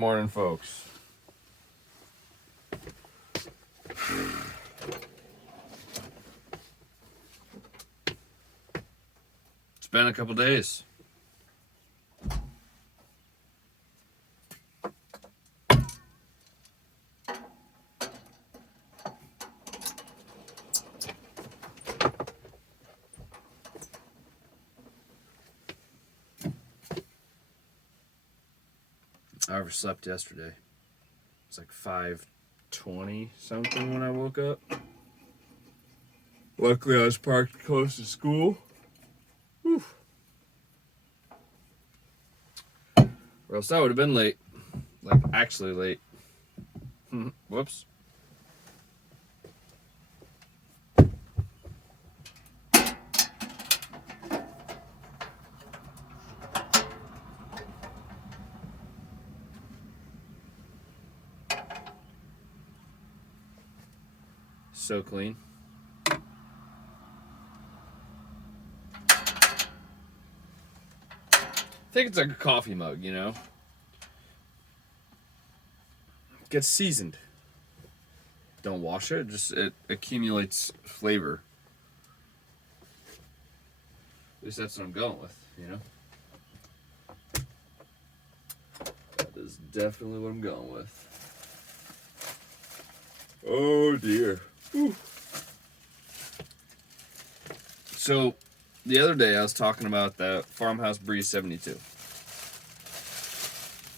Morning, folks. It's been a couple days. I overslept yesterday. It's like 5:20 something when I woke up. Luckily, I was parked close to school. Whew. Or else I would have been late. Like, actually late. Whoops. So clean. I think it's like a coffee mug, you know? It gets seasoned. Don't wash it, just it accumulates flavor. At least that's what I'm going with, you know? That is definitely what I'm going with. Oh dear. Whew. So, the other day I was talking about the Farmhouse Breeze 72.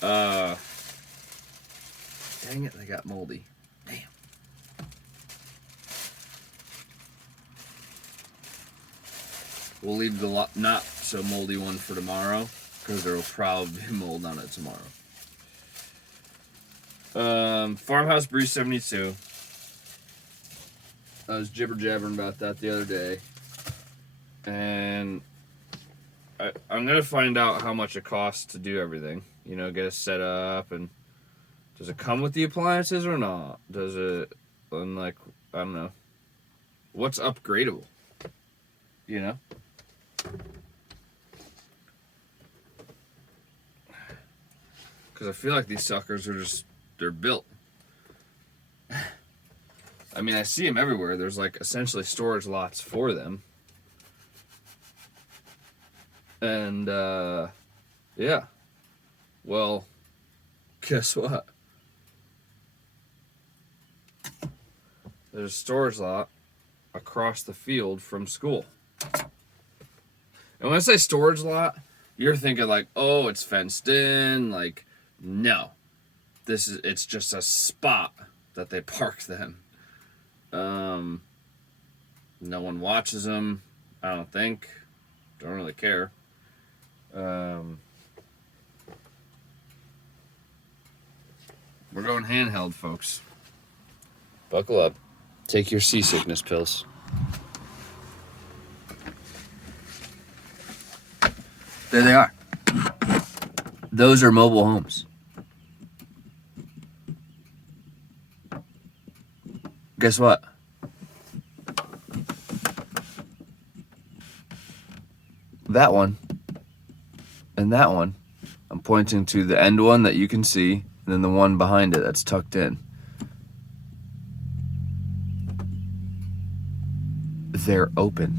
Dang it, they got moldy. Damn. We'll leave the not so moldy one for tomorrow, because there will probably be mold on it tomorrow. Farmhouse Breeze 72. I was jibber-jabbering about that the other day. And I'm going to find out how much it costs to do everything. You know, get it set up, and does it come with the appliances or not? Does it, and like, I don't know. What's upgradable? You know? Because I feel like these suckers are just, they're built. I mean, I see them everywhere. There's like essentially storage lots for them. And, yeah. Well, guess what? There's a storage lot across the field from school. And when I say storage lot, you're thinking like, oh, it's fenced in. Like, no. It's just a spot that they park them. No one watches them, I don't think. Don't really care. We're going handheld, folks. Buckle up. Take your seasickness pills. There they are. Those are mobile homes. Guess what? That one and that one. I'm pointing to the end one that you can see, and then the one behind it that's tucked in. They're open.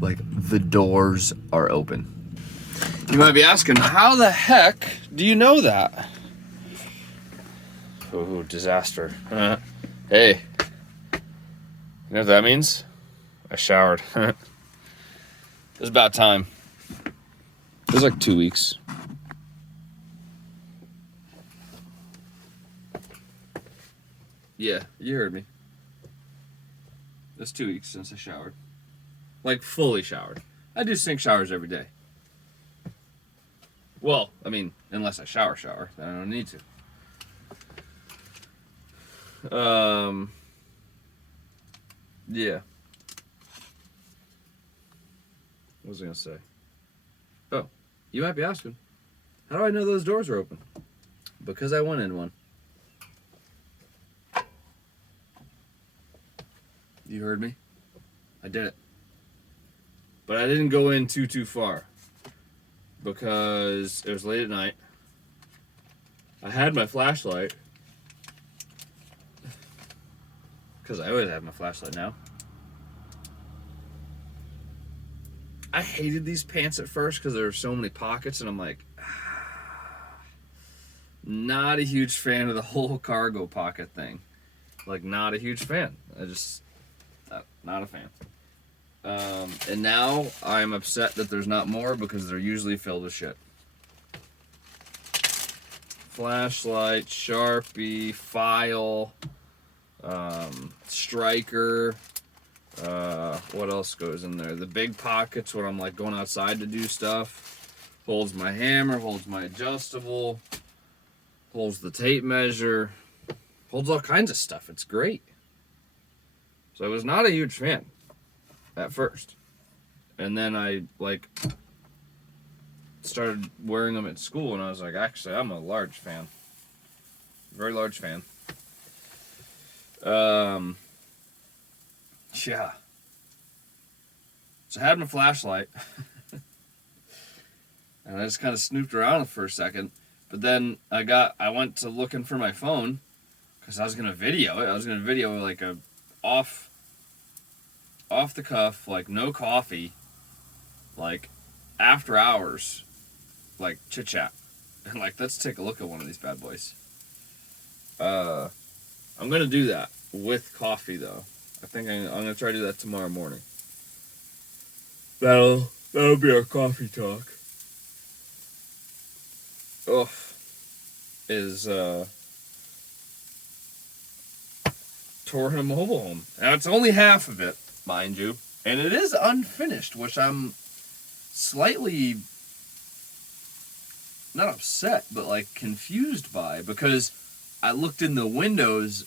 Like, the doors are open. You might be asking, how the heck do you know that? Ooh, disaster. Hey. You know what that means? I showered. It was about time. It was like 2 weeks. Yeah, you heard me. It's 2 weeks since I showered. Like, fully showered. I do sink showers every day. Well, I mean, unless I shower, then I don't need to. Yeah. What was I gonna say? Oh, you might be asking, how do I know those doors are open? Because I went in one. You heard me? I did it. But I didn't go in too far. Because it was late at night. I had my flashlight. Because I always have my flashlight now. I hated these pants at first because there were so many pockets, and I'm like, not a huge fan of the whole cargo pocket thing. Like, not a huge fan. Not a fan. And now I'm upset that there's not more because they're usually filled with shit. Flashlight, Sharpie, file, striker. What else goes in there? The big pockets when I'm like going outside to do stuff. Holds my hammer, holds my adjustable, holds the tape measure, holds all kinds of stuff. It's great. So I was not a huge fan at first. And then I started wearing them at school, and I was like, actually, I'm a large fan. Very large fan. Yeah. So I had my flashlight. And I just kind of snooped around for a second. But then I went to looking for my phone because I was going to video it. I was going to video like a off the cuff, like no coffee, like after hours, like chit chat. And like, let's take a look at one of these bad boys. I'm going to do that with coffee though. I think I'm going to try to do that tomorrow morning. That'll be our coffee talk. Is Torham Mobile Home. Now it's only half of it, mind you. And it is unfinished, which I'm slightly not upset, but like confused by, because I looked in the windows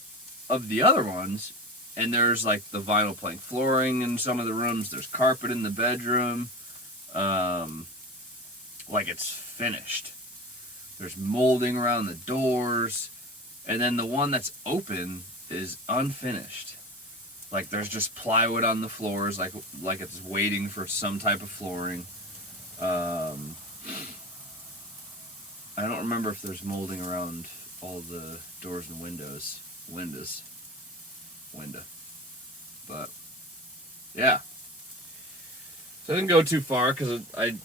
of the other ones, and there's like the vinyl plank flooring in some of the rooms. There's carpet in the bedroom. Like it's finished. There's molding around the doors. And then the one that's open is unfinished. Like there's just plywood on the floors, like it's waiting for some type of flooring. I don't remember if there's molding around all the doors and windows. But yeah. So I didn't go too far because I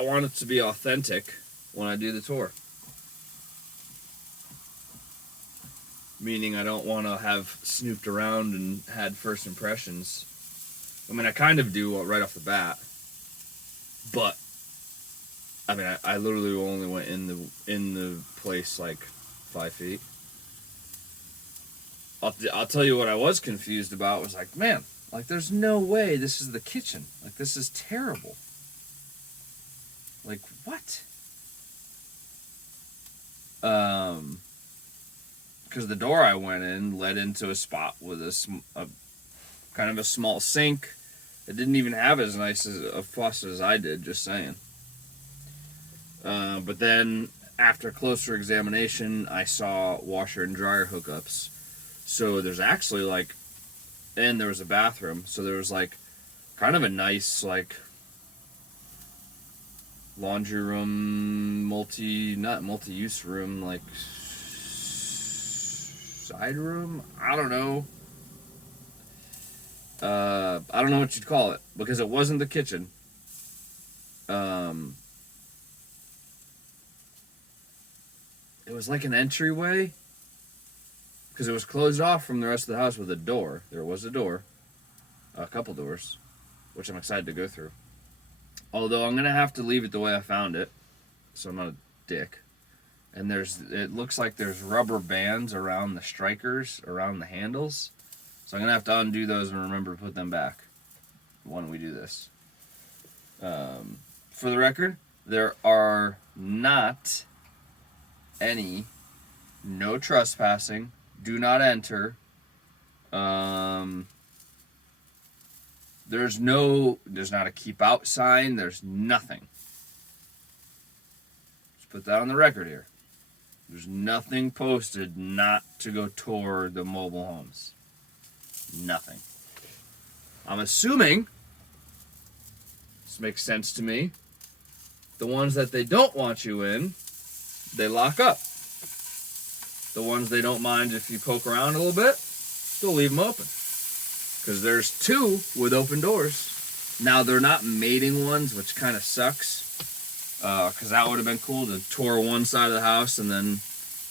want it to be authentic when I do the tour. Meaning I don't want to have snooped around and had first impressions. I mean, I kind of do right off the bat. But I mean, I literally only went in the place like 5 feet. I'll tell you what I was confused about was like, man, like there's no way this is the kitchen. Like this is terrible. Like what? Because the door I went in led into a spot with a kind of a small sink. It didn't even have as nice a faucet as I did, just saying. But then, after closer examination, I saw washer and dryer hookups. So there's actually like, and there was a bathroom. So there was like, kind of a nice like laundry room, not multi-use room, like side room. I don't know. I don't know what you'd call it because it wasn't the kitchen. It was like an entryway because it was closed off from the rest of the house with a door. There was a door, a couple doors, which I'm excited to go through. Although I'm gonna have to leave it the way I found it, so I'm not a dick. And it looks like there's rubber bands around the strikers, around the handles. So I'm gonna have to undo those and remember to put them back when we do this. For the record, there are not any, no trespassing, do not enter. There's not a keep out sign, there's nothing. Let's put that on the record here. There's nothing posted not to go tour the mobile homes. Nothing. I'm assuming, this makes sense to me, the ones that they don't want you in, they lock up. the ones they don't mind if you poke around a little bit, they'll leave them open. Because there's 2 with open doors. Now, they're not mating ones, which kind of sucks. Because that would have been cool to tour one side of the house and then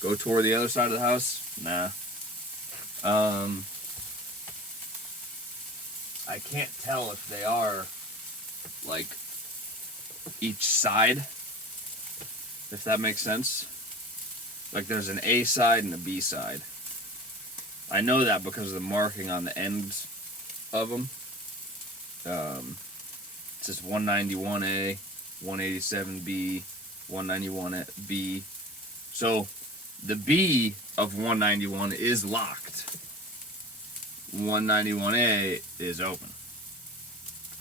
go tour the other side of the house. Nah. I can't tell if they are, like, each side, if that makes sense. Like, there's an A side and a B side. I know that because of the marking on the ends of them. It says 191A, 187B, 191B. So, the B of 191 is locked. 191A is open.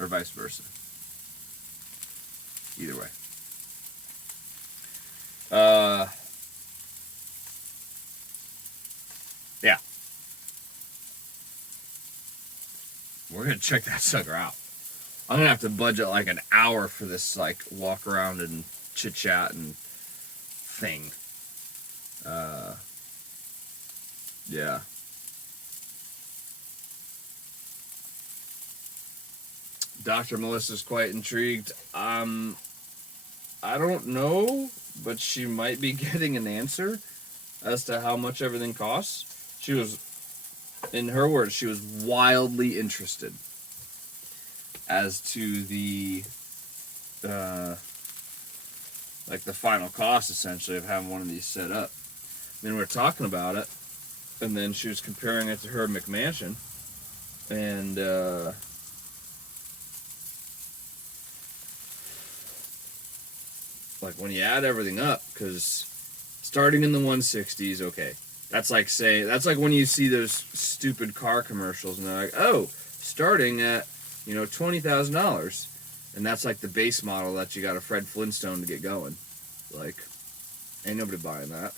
Or vice versa. Either way. Yeah. We're gonna check that sucker out. I'm gonna have to budget like an hour for this, like, walk around and chit chat and thing. Yeah. Dr. Melissa's quite intrigued. I don't know, but she might be getting an answer as to how much everything costs. She was, in her words, she was wildly interested as to the, like, the final cost, essentially, of having one of these set up. Then we were talking about it, and then she was comparing it to her McMansion, and, like, when you add everything up, because starting in the 160s, okay, that's like when you see those stupid car commercials, and they're like, oh, starting at, $20,000, and that's like the base model that you got a Fred Flintstone to get going. Like, ain't nobody buying that,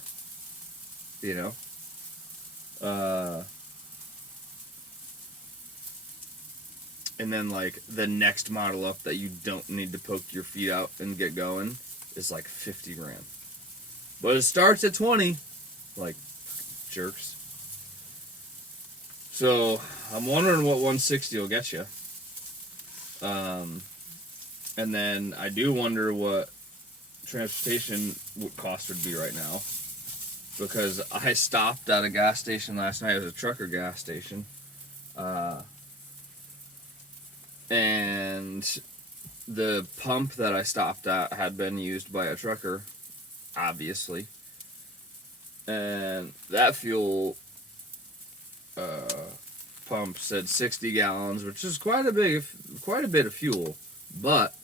and then, like, the next model up that you don't need to poke your feet out and get going is like 50 grand. But it starts at 20. Like, jerks. So, I'm wondering what 160 will get you. And then I do wonder what transportation cost would be right now. Because I stopped at a gas station last night. It was a trucker gas station. And the pump that I stopped at had been used by a trucker, obviously. And that fuel pump said 60 gallons, which is quite a bit of fuel. But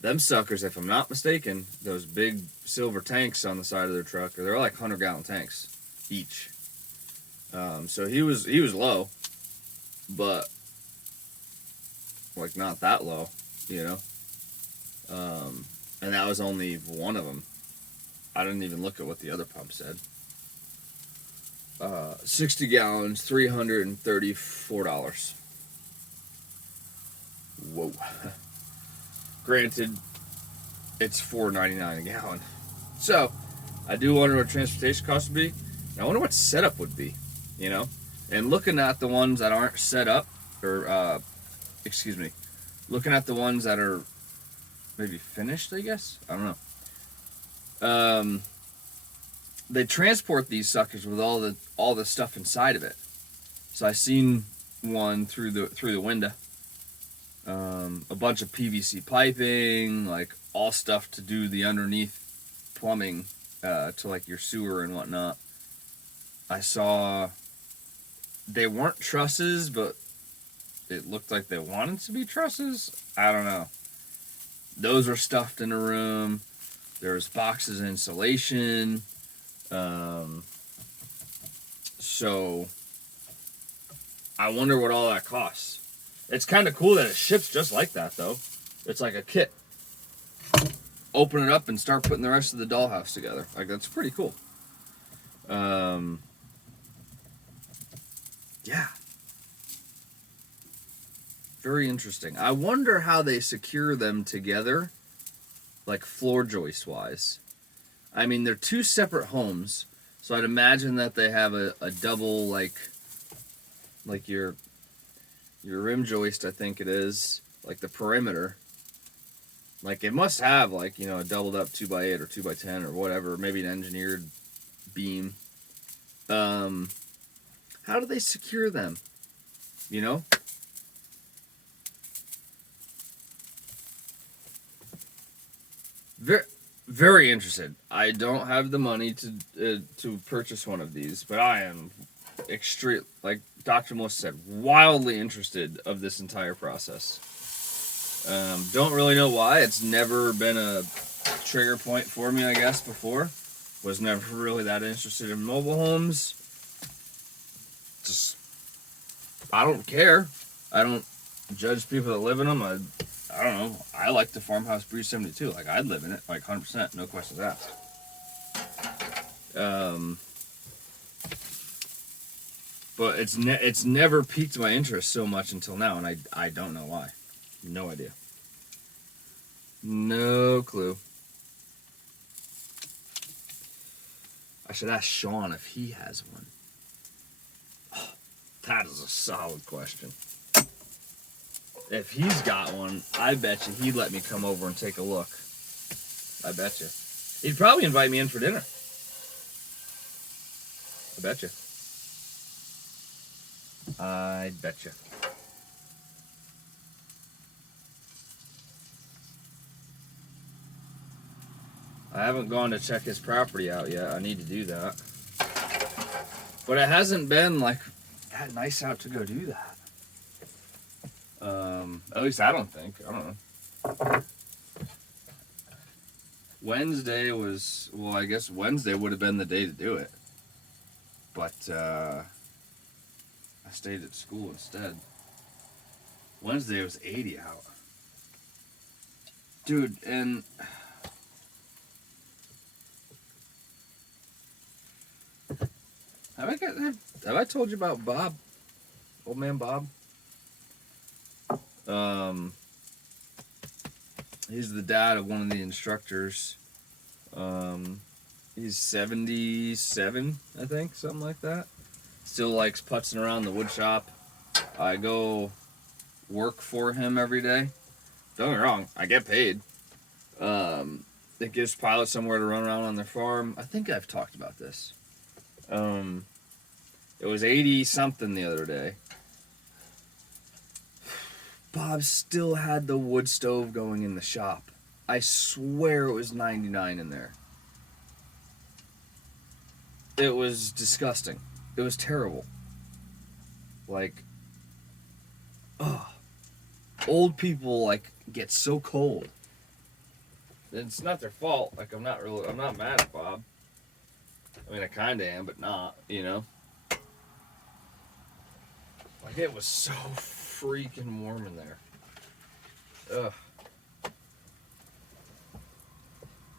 them suckers, if I'm not mistaken, those big silver tanks on the side of their truck, they're like 100-gallon tanks each. So he was low, but like not that low, and that was only one of them. I didn't even look at what the other pump said. 60 gallons, $334. Whoa. Granted, it's $4.99 a gallon. So, I do wonder what transportation costs would be. I wonder what setup would be, And looking at the ones that aren't set up, or, looking at the ones that are maybe finished, I guess? I don't know. They transport these suckers with all the stuff inside of it. So I seen one through the window. A bunch of PVC piping, like all stuff to do the underneath plumbing to like your sewer and whatnot. I saw they weren't trusses, but it looked like they wanted to be trusses. I don't know. Those were stuffed in a room. There was boxes of insulation. So I wonder what all that costs. It's kind of cool that it ships just like that, though. It's like a kit. Open it up and start putting the rest of the dollhouse together. Like, that's pretty cool. Yeah. Very interesting. I wonder how they secure them together, like floor joist wise. I mean, they're two separate homes, So I'd imagine that they have a double, like your rim joist, I think it is, like the perimeter. Like it must have like, you know, a doubled up 2x8 or 2x10 or whatever, maybe an engineered beam. How do they secure them? You know? Very, very interested. I don't have the money to purchase one of these, but I am extreme, like Dr. Melissa said, wildly interested of this entire process. Don't really know why. It's never been a trigger point for me, I guess, before. Was never really that interested in mobile homes. Just, I don't care. I don't judge people that live in them. I don't know. I like the Farmhouse Breeze 72. Like, I'd live in it, like 100%, no questions asked. But it's never piqued my interest so much until now, and I don't know why. No idea. No clue. I should ask Sean if he has one. Oh, that is a solid question. If he's got one, I bet you he'd let me come over and take a look. I bet you. He'd probably invite me in for dinner. I bet you. I bet you. I haven't gone to check his property out yet. I need to do that. But it hasn't been like that nice out to go do that. At least I don't think. I don't know. Wednesday was, well, I guess Wednesday would have been the day to do it. But I stayed at school instead. Wednesday was 80 out. Dude, and have I told you about Bob? Old man Bob? He's the dad of one of the instructors. He's 77, I think, something like that. Still likes putzing around the wood shop. I go work for him every day. Don't get me wrong, I get paid. It gives pilots somewhere to run around on their farm. I think I've talked about this. It was 80 something the other day. Bob still had the wood stove going in the shop. I swear it was 99 in there. It was disgusting. It was terrible. Like, old people like get so cold. It's not their fault. Like, I'm not mad at Bob. I mean, I kind of am, but not, you know. Like, it was so freaking warm in there. Ugh.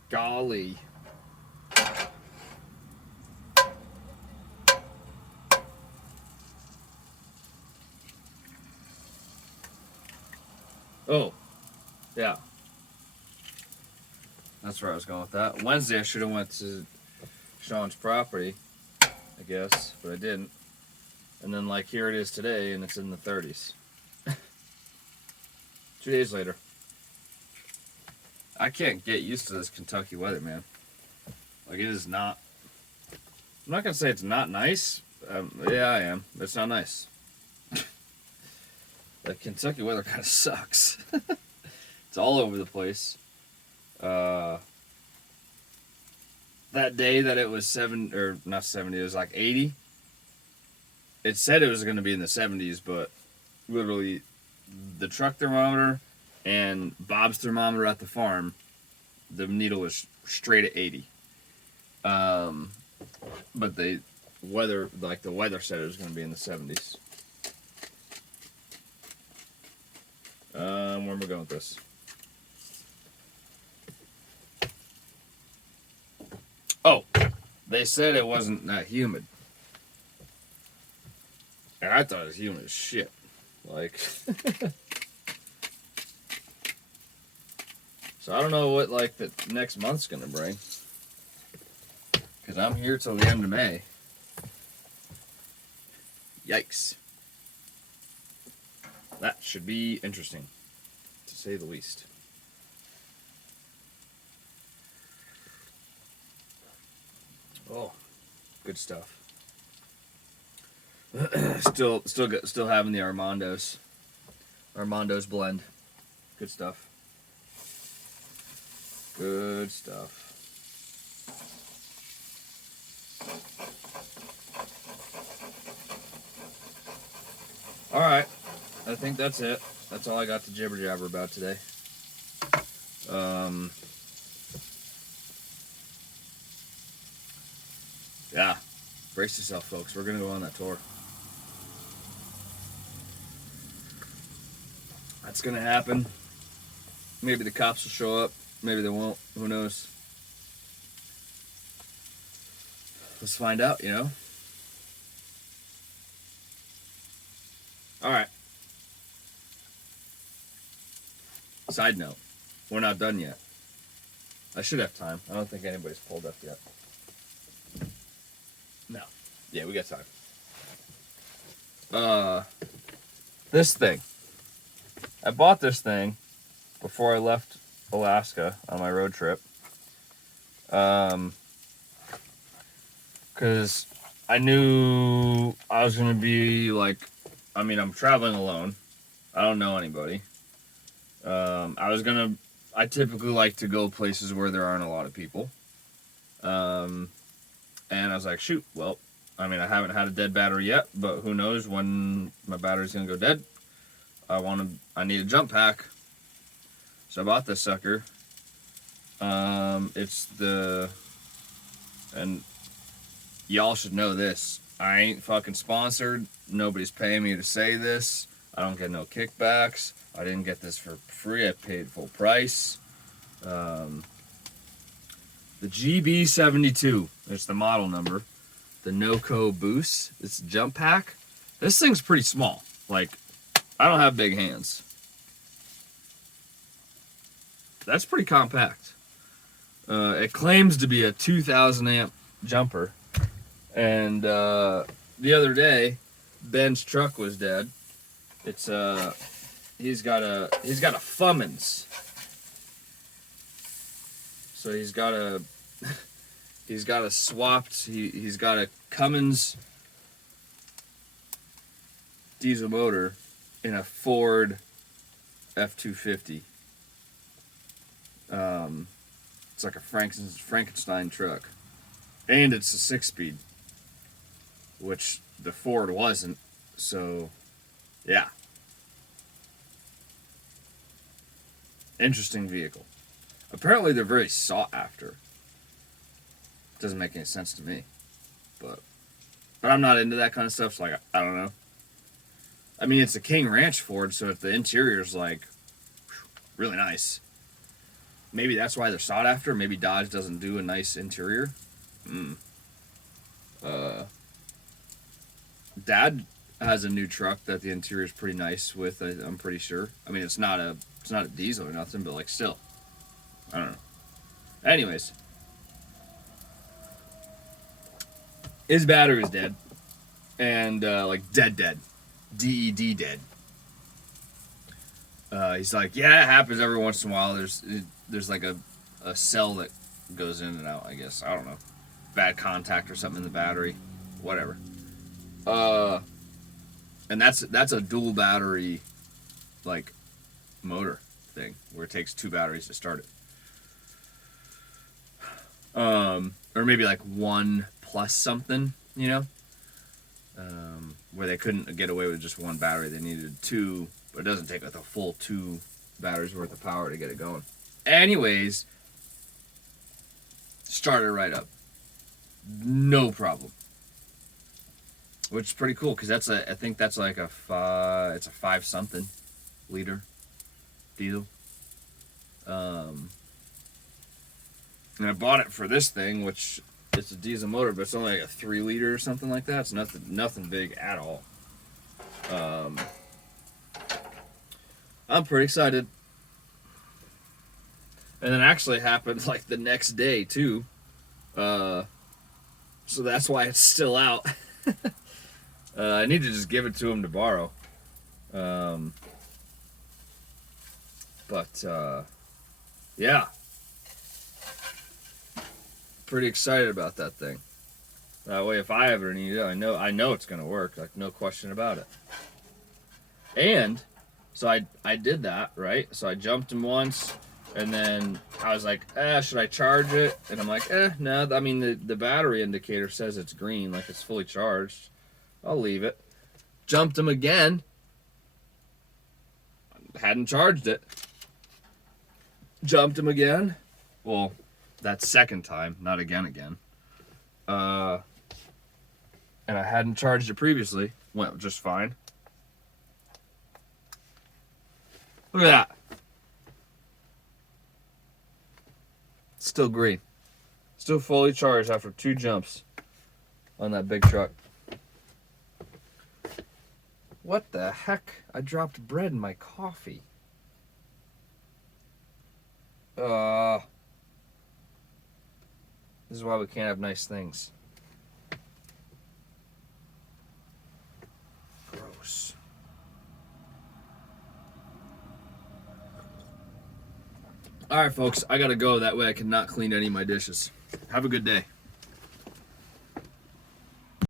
Golly. Oh, yeah. That's where I was going with that. Wednesday, I should have went to Sean's property, I guess, but I didn't. And then, like, here it is today, and it's in the 30s. 2 days later. I can't get used to this Kentucky weather, man. Like, it is not... I'm not going to say it's not nice. Yeah, I am. It's not nice. The Kentucky weather kind of sucks. It's all over the place. That day that it was not 70, it was like 80. It said it was going to be in the 70s, but literally the truck thermometer and Bob's thermometer at the farm, the needle was straight at 80. But the weather said it was going to be in the 70s. Where am I going with this? Oh, they said it wasn't that humid. And I thought it was humid as shit. Like, so I don't know what, like, the next month's gonna bring. Because I'm here till the end of May. Yikes. That should be interesting, to say the least. Oh, good stuff. Still having the Armando's blend. Good stuff. Good stuff. All right, I think that's it. That's all I got to jibber jabber about today. Yeah, brace yourself, folks. We're gonna go on that tour. That's gonna happen. Maybe the cops will show up. Maybe they won't. Who knows? Let's find out, you know? All right. Side note, we're not done yet. I should have time. I don't think anybody's pulled up yet. No. Yeah, we got time. This thing. I bought this thing before I left Alaska on my road trip. Because I knew I was going to be like, I mean, I'm traveling alone. I don't know anybody. I typically like to go places where there aren't a lot of people. And I was like, shoot, well, I mean, I haven't had a dead battery yet, but who knows when my battery's going to go dead. I need a jump pack. So I bought this sucker. And y'all should know this. I ain't fucking sponsored. Nobody's paying me to say this. I don't get no kickbacks. I didn't get this for free. I paid full price. The GB72. It's the model number. The Noco Boost. It's a jump pack. This thing's pretty small. Like, I don't have big hands. That's pretty compact. It claims to be a 2,000 amp jumper. And the other day, Ben's truck was dead. It's he's got a Fummins. So he's got a swapped. He's got a Cummins diesel motor in a Ford F-250. It's like a Frankenstein truck, and it's a 6-speed, which the Ford wasn't. So, yeah, interesting vehicle. Apparently, they're very sought after. Doesn't make any sense to me, but I'm not into that kind of stuff. So, like, I don't know. I mean, it's a King Ranch Ford, so if the interior's like really nice, maybe that's why they're sought after. Maybe Dodge doesn't do a nice interior. Dad has a new truck that the interior is pretty nice with. I'm pretty sure. I mean, it's not a diesel or nothing, but like still, I don't know. Anyways, his battery was dead, and like dead, DED dead. He's like, yeah, it happens every once in a while. There's like a cell that goes in and out, I guess. I don't know. Bad contact or something in the battery. Whatever. And that's a dual battery, like, motor thing, where it takes 2 batteries to start it. Or maybe like 1 plus something, you know? Where they couldn't get away with just 1 battery. They needed 2, but it doesn't take like a full 2 batteries worth of power to get it going. Anyways, started right up. No problem. Which is pretty cool, because I think that's like it's a 5 something liter diesel. And I bought it for this thing, which it's a diesel motor, but it's only like a 3 liter or something like that. It's nothing big at all. I'm pretty excited. And then actually happened like the next day too. So that's why it's still out. I need to just give it to him to borrow. But yeah, pretty excited about that thing. That way, if I ever need it, I know it's gonna work. Like, no question about it. And so I did that, right? So I jumped him once, and then I was like, should I charge it? And I'm like, no. I mean, the battery indicator says it's green, like it's fully charged. I'll leave it. Jumped him again. Hadn't charged it. Jumped him again. Well, that second time, not again. And I hadn't charged it previously. Went just fine. Look at that. Still green. Still fully charged after 2 jumps on that big truck. What the heck? I dropped bread in my coffee. This is why we can't have nice things. Gross. All right, folks, I gotta go. That way I can not clean any of my dishes. Have a good day.